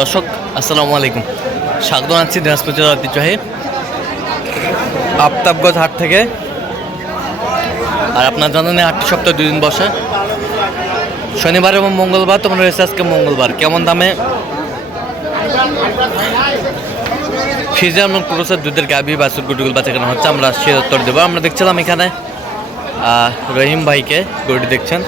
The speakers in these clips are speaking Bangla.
দর্শক আসসালামু আলাইকুম, স্বাগত জানাচ্ছি দিনাজপুর জেলার ঐতিহ্যবাহী আফতাবগঞ্জ হাট থেকে। আর আপনার জানেন হাটটি সপ্তাহে 2 দিন বসে, শনিবার এবং মঙ্গলবার। তোমরা রয়েছে আজকে মঙ্গলবার। কেমন দামে ফিজার এবং ক্রোসের দুধের গাভী বাছুর গরুগুলো বাচ্চা কেনা হচ্ছে, আমরা সে উত্তর দেবো। আমরা দেখছিলাম এখানে রহিম ভাইকে গরুটি দেখছেন।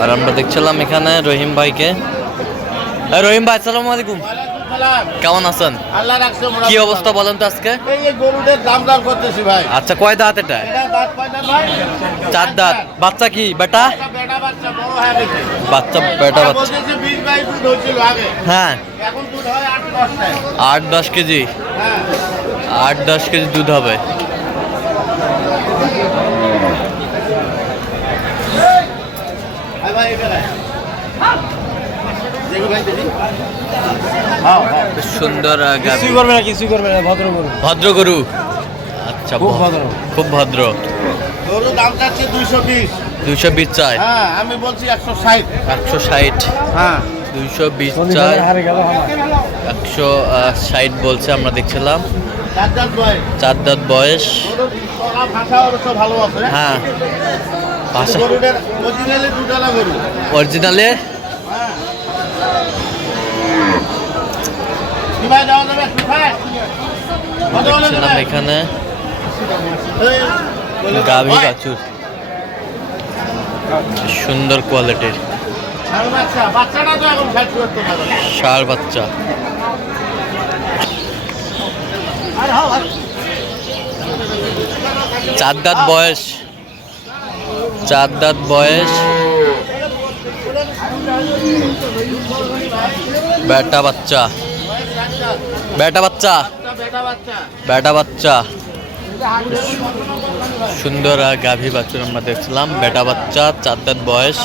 আর আমরা দেখছিলাম এখানে রহিম ভাইকে। রহিম ভাই আসসালামু আলাইকুম, কেমন আছেন? কি অবস্থা বলেন তো আজকে? আচ্ছা, কয় দাঁত এটা? 4 দাঁত। বাচ্চা কি বেটা? বাচ্চা বেটা বাচ্চা। হ্যাঁ, 8-10 কেজি। 8-10 কেজি দুধ হবে। সুন্দর কিছুই করবে না ভদ্র গরু। আচ্ছা, খুব ভদ্র। গরু দাম চাচ্ছে 220 চাই। হ্যাঁ, আমি বলছি 160। 160। হ্যাঁ, 220 চাই। 160 বলছে। আমরা দেখছিলাম 4 দাঁত বয়স। ভালো আছে। হ্যাঁ, ভাষা অরিজিনালি দুটালা গরু। অরিজিনালে দেখছিলাম এখানে গাভী বাছুর সুন্দর কোয়ালিটির ষাঁড় বাচ্চা। 4 দাঁত বয়স। 4 দাঁত বয়স। বেটা বাচ্চা। বেটা বাচ্চা। বেটা বাচ্চা। সুন্দর গাভী বাছুর আমরা দেখছিলাম। বেটা বাচ্চা, 4 দাঁত বয়স।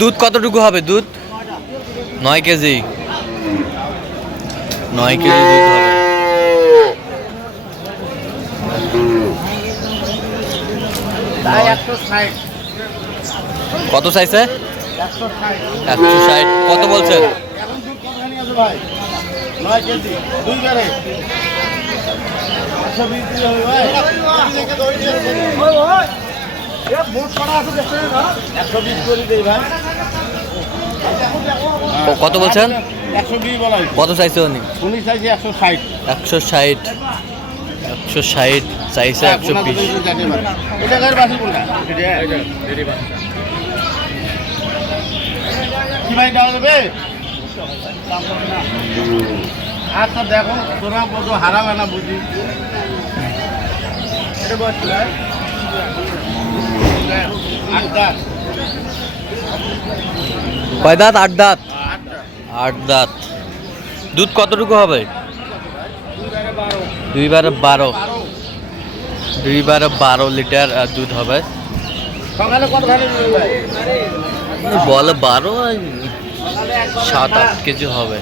দুধ কতটুকু হবে? দুধ 9 কেজি। 9 কেজি দুধ হবে। কত চাইছে? 160। কত বলছেন? কত বলছেন? 120। কত চাইছে উনি? উনি চাইছে 160। 160। 160 চাইছে। 120। কি ভাই দেওয়া যাবে? আচ্ছা, দেখো তোরা কত হারাবে না বুঝি। কয় দাঁত? 8 দাঁত। 8 দাঁত। দুধ কতটুকু হবে? 2/12। 2/12 লিটার দুধ হবে। সকালে কত ভালো বলে 12, 7-8 কেজি হবে।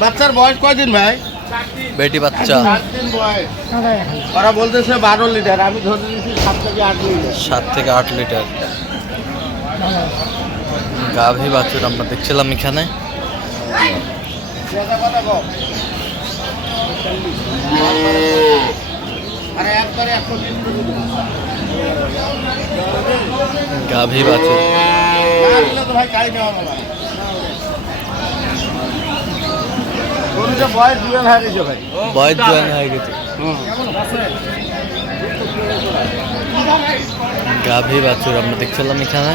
বাচ্চার বয়স কয়দিন ভাই? বেটি বাচ্চা। 7 দিন বয়স। ওরা বলতেছে 12 লিটার, আমি ধরে দিচ্ছি 7 থেকে 8 লিটার। 7 থেকে 8 লিটার গাভী বাছুর আমরা দেখছিলাম এখানে। গাভী বাছুর বয়স জুয়ান হয়ে গেছে ভাই। বয়স জয়েন হয়ে গেছে। গাভী বাছুর আমরা দেখছিলাম এখানে।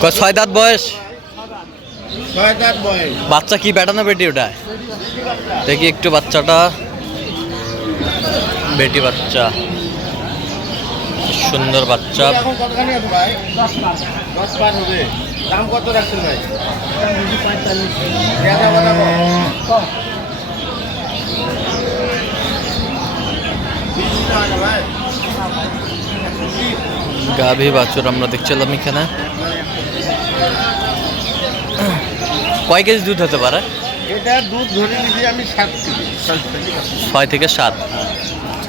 কয় 6 দাঁত বয়স? ছয় দাঁত বয়স। বাচ্চা কি বেটা না বেটি ওটা? দেখি একটু বাচ্চাটা। বেটি বাচ্চা, সুন্দর বাচ্চা। এখন কতখানি আছে ভাই? 10 পার হবে। দাম কত রাখছেন ভাই? 45। দেয়া যাবে না কম? 20 টাকা ভাই। গাভী বাছুর আমরা দেখছিলাম এখানে। কয় কেজি দুধ হতে পারে? এটা দুধ ধরে নিয়েছি আমি 7 কেজি। 6 থেকে 7।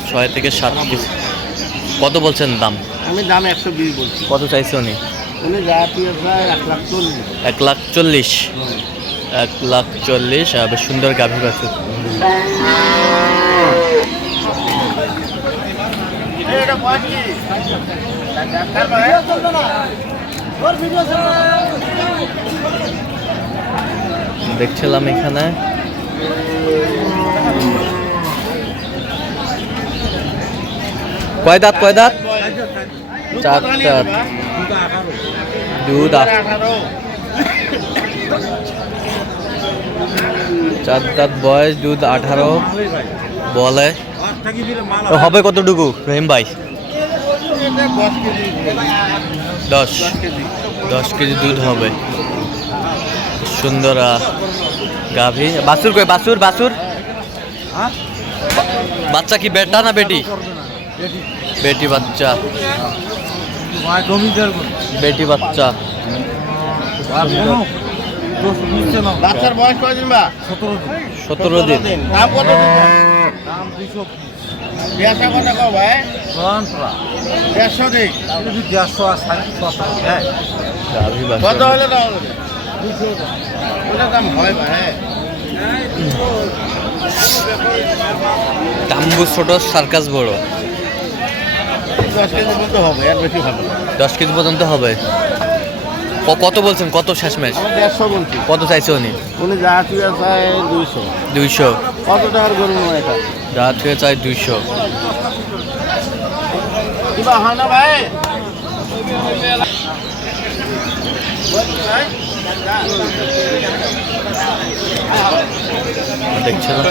6 থেকে 7 কেজি। কত বলছেন দাম? আমি দাম 120 বলছি। কত চাইছে উনি? উনি যা পেয়েছে 1,40,000। 1,40,000। 1,40,000। বেশ সুন্দর গাভী বাছুর। এটা বয়স কি? দেখছিলাম এখানে। কয় দাঁত? 4 দাঁত। দুধ 4 দাঁত বয়স, দুধ 18 বলে। তো হবে কতটুকু রহিম ভাই? 10 কেজি দুধ হবে। সুন্দর গাভী। বাছুর কই? বাছুর বাচ্চা কি বেটা না বেটি? বেটি বাচ্চা। বেটি বাচ্চা। বাচ্চার বয়স কয়দিন বা? 17 দিন। দাম কত? দাম 200। পেঁয়াজা কত কও ভাই? 150 দিই। গাভী কত বাছুর। হলে দাও? 200। ওটা দাম হয় ভাই। তাম্বু ছোট, সার্কাস বড়। 10 কেজি পর্যন্ত হবে, আর বেশি হবে। 10 কেজি পর্যন্ত হবে। কত বলছেন? কত শেষমেশ? আমি 150 বলছি। কত চাইছে উনি? উনি যা তুই চায় 200। 200। কত টাকার গরু নয় এটা? যা থেকে চাই 200। কিবা হয় না ভাই? দেখছিলাম।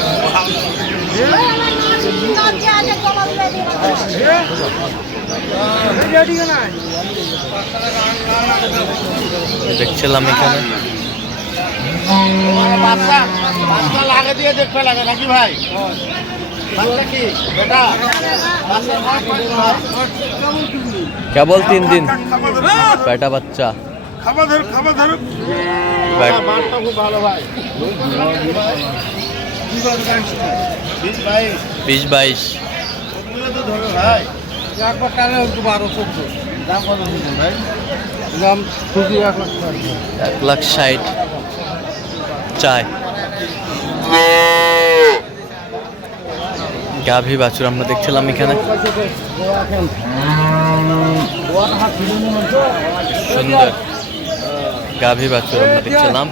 দেখছিলাম এখানে। বাচ্চা লাগে দিয়ে দেখতে লাগে নাকি ভাই? বাচ্চা কি বেটা? বাচ্চার বয়স কয়দিন ভাই? কেবল 3 দিন। বেটা বাচ্চা। বাচ্চা খুব ভালো ভাই। 20-22। ওগুলো তো ধরো ভাই। একবার টানে হয়তো 12-14। দাম কত দিচ্ছেন ভাই? দাম খুশি 1,60,000। 1,60,000 চাই। গাভী বাছুর আমরা দেখছিলাম এখানে। সুন্দর গাভী বাছুর আমরা দেখছিলাম।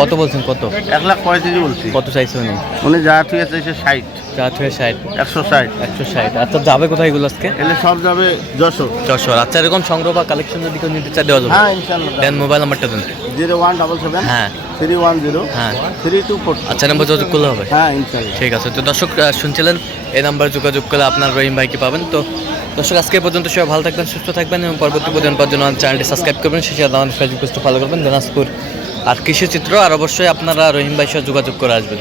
কত বলছেন? কত? 1,35,000 বলছি। কত চাইছে উনি? উনি যা ঠিক আছে 60। যা থেকে 60। 160। 160। আচ্ছা, যাবে কোথায় এগুলো আজকে? এলে সব যাবে যশোর। যশোর। আচ্ছা, এরকম সংগ্রহ বা কালেকশন যদি কেউ নিতে চায় দেওয়া যাবে? হ্যাঁ ইনশাআল্লাহ। দেন মোবাইল নাম্বারটা দেন। 0177 হ্যাঁ 310 হ্যাঁ 3242। আচ্ছা, নাম্বার যোগাযোগ করলে হবে? হ্যাঁ ইনশাআল্লাহ। ঠিক আছে। তো দর্শক শুনছিলেন, এই নাম্বার যোগাযোগ করলে আপনার রহিম ভাইকে পাবেন। তো দর্শক আজকে পর্যন্ত সবাই ভালো থাকবেন, সুস্থ থাকবেন এবং পরবর্তী প্রতিদিন পাওয়ার জন্য চ্যানেলটি সাবস্ক্রাইব করবেন। শেষে আমাদের ফেসবুক পেজটি ফলো করবেন দিনাজপুর আর কৃষি চিত্র। আর অবশ্যই আপনারা রহিম ভাইয়ের সাথে যোগাযোগ করে আসবেন।